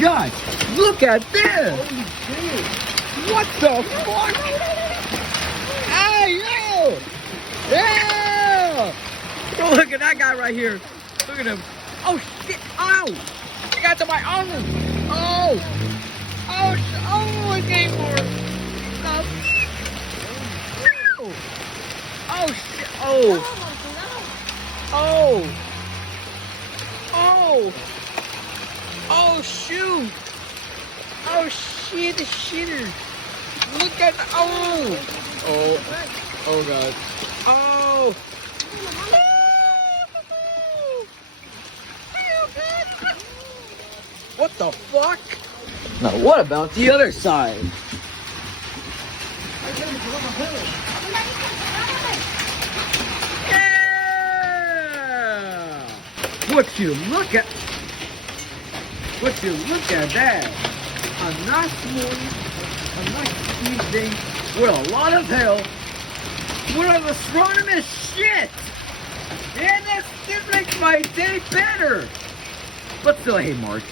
Guys, look at this! Holy shit! What the fuck? Hey, yo! Yeah! Bro, look at that guy right here. Look at him. Oh, shit. Ow! I got to my arm. Oh! Oh, it came more. Oh, shit. Oh. Oh. Oh. Oh, shoot. Oh, shit, the shitter. Look at the, oh. Oh. Oh, God. Oh. What the fuck? Now, what about the other side? Yeah! Would you look at that? A nice morning, a nice evening with a lot of hell, with an astronomy shit! And this makes my day better! But still, hey March,